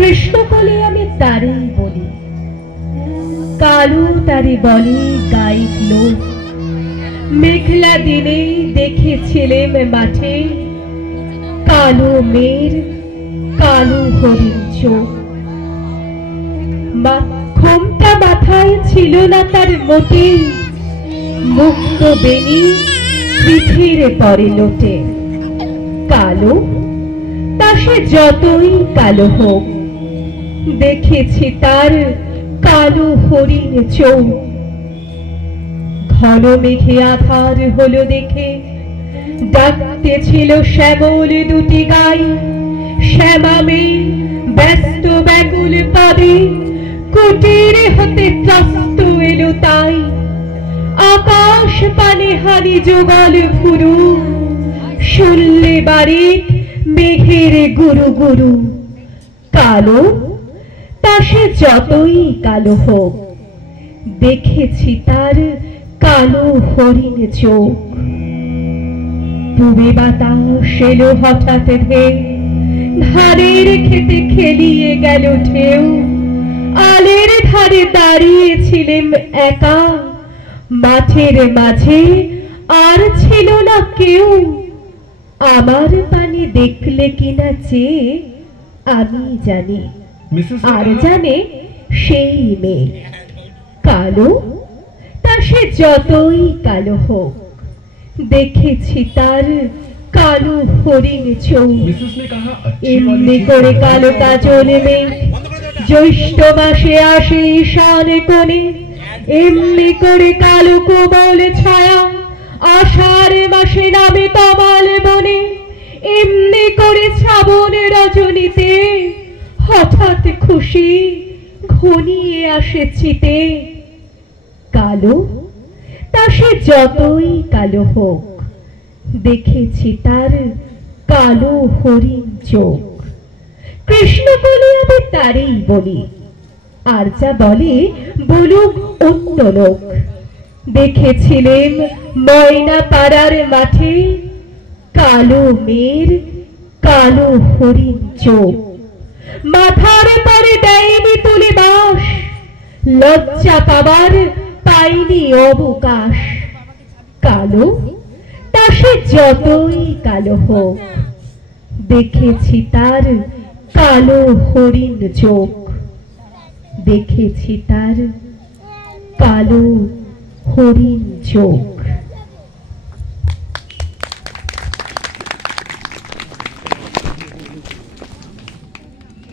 কৃষ্ণ বলে আমি তারেই বলি, কালো তারে বলে গায়ের লোক। মেঘলা দিনে দেখেছিলেম মাঠে কালো মেয়ের কালো হরিণ চোখ। ঘোমটা মাথায় ছিল না তার মোটেই, মুক্ত বেনি পিঠের পরে লোটে। কালো তা সে যতই কালো হোক, দেখেছি তার কালো হরিণ চোখ। ঘন মেঘে আধার হলো দেখে ডাকতেছিল শ্যামল দুটি গাই। শ্যামা মেয়ে ব্যস্ত ব্যাকুল পাবে, কুটির হতে ত্রস্ত এলো তাই। আকাশ পানে হানি যুগল ফুরু, শুনলে বারিক মেঘের গুরু গুরু। কালো তা সে যতই কালো হোক, দেখেছি তার কালো হরিণ চোখ। ডুবে বাতাস এলো হঠাৎ ধে, ধানের খেতে খেলিয়ে গেল ঢেউ। আলের ধারে দাঁড়িয়েছিলেম একা, মাঠের মাঝে আর ছিল না কেউ। আমার পানি দেখলে কিনা চেয়ে আমি জানি, আর জানে সেই মেয়ে। কালো তা সে যতই কালো হোক, দেখেছি তার কালো হরিণ চোখ। এমনি করে কালো কাজল মেঘ জ্যৈষ্ঠ মাসে আসে ঈশান কোণে। এমনি করে কালো কোমল ছায়া আষাঢ় মাসে নামে তমাল বনে। এমনি করে শ্রাবণ রজনীতে হঠাৎ খুশি ঘনিয়ে আসে চিতে। কালো তা সে যতই কালো হোক, দেখেছি তার কালো হরিণ চোখ। কৃষ্ণ বলে আমি তারেই বলি, আর যা বলে বলুক অন্য লোক। দেখেছিলেম ময়না পাড়ার মাঠে কালো মেয়ের কালো হরিণ চোখ। মাথার পরে দেয়নি তুলে বাস, লজ্জা পাবার পাইনি অবকাশ। কালো তা সে যতই কালো হোক, দেখেছি তার কালো হরিণ চোখ। দেখেছি তার কালো হরিণ চোখ।